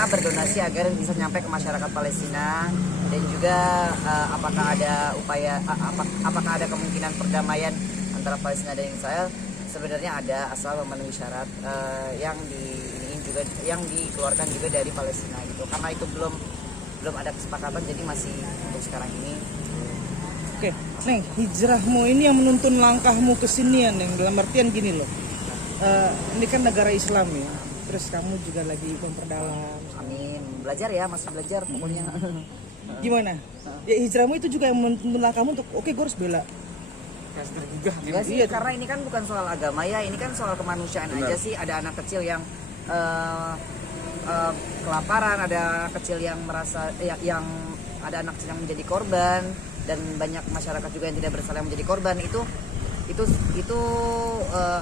sana berdonasi agar bisa nyampe ke masyarakat Palestina, dan juga apakah ada apakah ada kemungkinan perdamaian antara Palestina dan Israel. Sebenarnya ada, asal memenuhi syarat yang dikeluarkan juga dari Palestina gitu. Karena itu belum ada kesepakatan, jadi masih untuk sekarang ini. Oke, Neng, hijrahmu ini yang menuntun langkahmu ke sini ya, Neng. Dalam artian gini loh, ini kan negara Islam ya, terus kamu juga lagi memperdalam. Amin, belajar ya, masih belajar pokoknya. Gimana? Ya hijrahmu itu juga yang menuntun langkahmu untuk, oke, gue harus bela. Enggak sih, karena ini kan bukan soal agama ya, ini kan soal kemanusiaan aja sih. Ada anak kecil yang kelaparan, ada anak kecil yang merasa ada anak kecil yang menjadi korban, dan banyak masyarakat juga yang tidak bersalah yang menjadi korban. Itu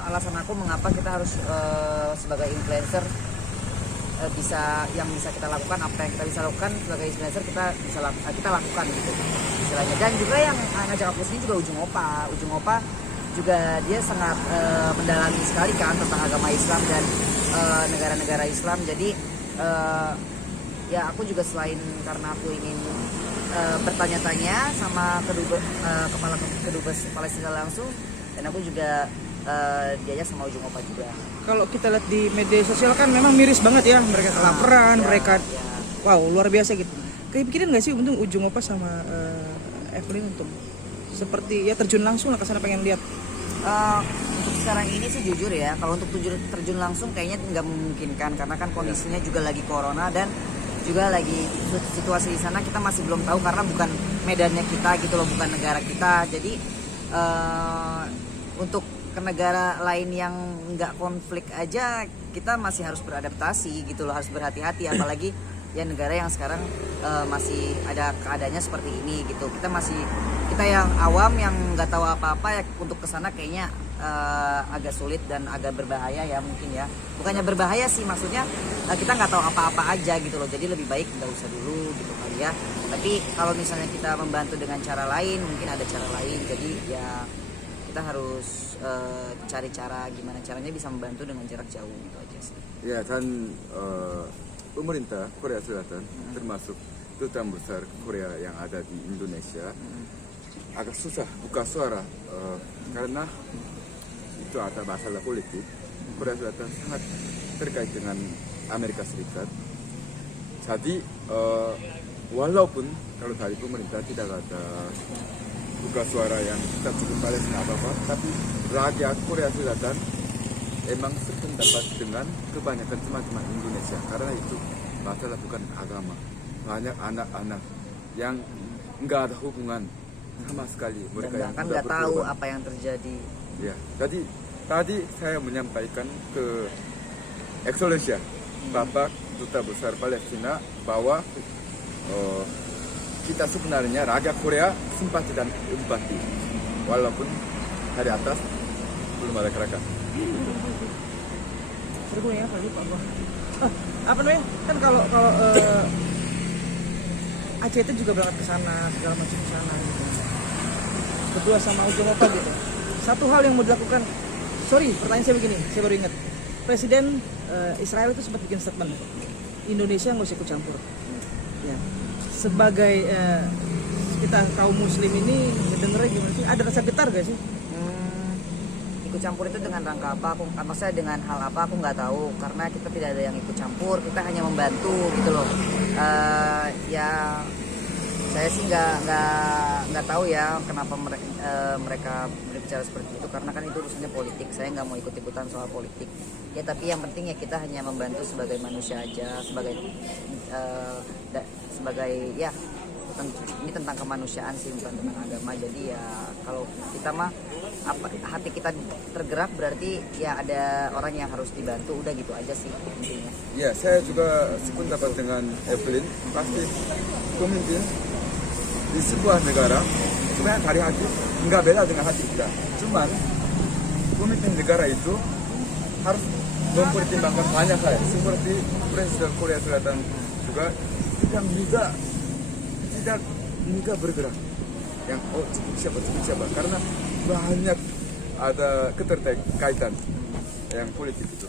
alasan aku mengapa kita harus sebagai influencer bisa kita lakukan, apa yang kita bisa lakukan sebagai influencer kita lakukan gitu istilahnya. Dan juga yang ngajak aku sini juga Ujung Opa juga dia sangat mendalami sekali kan tentang agama Islam dan negara-negara Islam. Jadi ya aku juga, selain karena aku ingin bertanya-tanya sama kepala kedubes Palestina langsung, dan aku juga diajak sama Ujung Opa juga. Kalau kita lihat di media sosial kan memang miris banget ya, mereka kelaparan, mereka wow, luar biasa gitu. Kepikiran nggak sih untung Ujung Opa sama Evelyn untuk seperti ya terjun langsung lah ke sana, pengen lihat? Untuk sekarang ini sih jujur ya, kalau untuk terjun langsung kayaknya nggak memungkinkan, karena kan kondisinya juga lagi corona, dan juga lagi situasi di sana kita masih belum tahu, karena bukan medannya kita gitu loh, bukan negara kita. Jadi untuk ke negara lain yang nggak konflik aja kita masih harus beradaptasi gitu loh, harus berhati-hati, apalagi ya negara yang sekarang masih ada keadaannya seperti ini gitu. Kita yang awam yang nggak tahu apa-apa ya, untuk kesana kayaknya agak sulit dan agak berbahaya ya mungkin ya. Bukannya berbahaya sih, maksudnya kita nggak tahu apa-apa aja gitu loh, jadi lebih baik nggak usah dulu gitu kali ya. Tapi kalau misalnya kita membantu dengan cara lain, mungkin ada cara lain, jadi ya kita harus cari cara gimana caranya bisa membantu dengan jarak jauh gitu aja sih. Ya, dan pemerintah Korea Selatan termasuk kedutaan besar Korea yang ada di Indonesia agak susah buka suara karena itu ada masalah politik. Korea Selatan sangat terkait dengan Amerika Serikat. Jadi walaupun kalau dari pemerintah tidak ada buka suara yang kita cukup Palestina apa-apa, tapi rakyat Korea Selatan emang sependapat dengan kebanyakan teman-teman Indonesia, karena itu masalah bukan agama. Banyak anak-anak yang nggak ada hubungan sama sekali, mereka dan yang bahkan sudah nggak tahu berkorban. apa yang terjadi. Ya, jadi tadi saya menyampaikan ke Excellency Bapak Duta Besar Palestina bahwa kita sebenarnya rakyat Korea simpati dan empati, walaupun dari atas belum ada gerakan. Seru ya kali Pak. Apa namanya? Kan kalau Aceh itu juga berangkat ke sana, segala macam ke sana gitu. Berdua sama Ujung Opa gitu. Satu hal yang mau dilakukan, pertanyaan saya begini, saya baru ingat. Presiden Israel itu sempat bikin statement, Indonesia nggak usah ikut campur. Ya. Sebagai kita kaum muslim ini dengernya gimana sih? Ada rasa getar gak sih? Ikut campur itu dengan rangka apa? Maksudnya dengan hal apa aku nggak tahu, karena kita tidak ada yang ikut campur, kita hanya membantu gitu loh. Ya saya sih nggak tahu ya kenapa mereka berbicara seperti itu, karena kan itu urusannya politik. Saya nggak mau ikut-ikutan soal politik ya, tapi yang penting ya kita hanya membantu sebagai manusia aja, sebagai ya ini tentang kemanusiaan sih, bukan tentang agama. Jadi ya kalau kita mah hati kita tergerak, berarti ya ada orang yang harus dibantu, udah gitu aja sih intinya. Ya, saya juga sependapat dengan Evelyn. Pasti pemimpin di sebuah negara sebenarnya dari hati nggak beda dengan hati kita. Cuman pemimpin negara itu harus mempertimbangkan banyak hal, seperti Presiden Korea Selatan juga tidak mudah bergerak. Yang cukup siapa, karena banyak ada keterkaitan yang politik itu.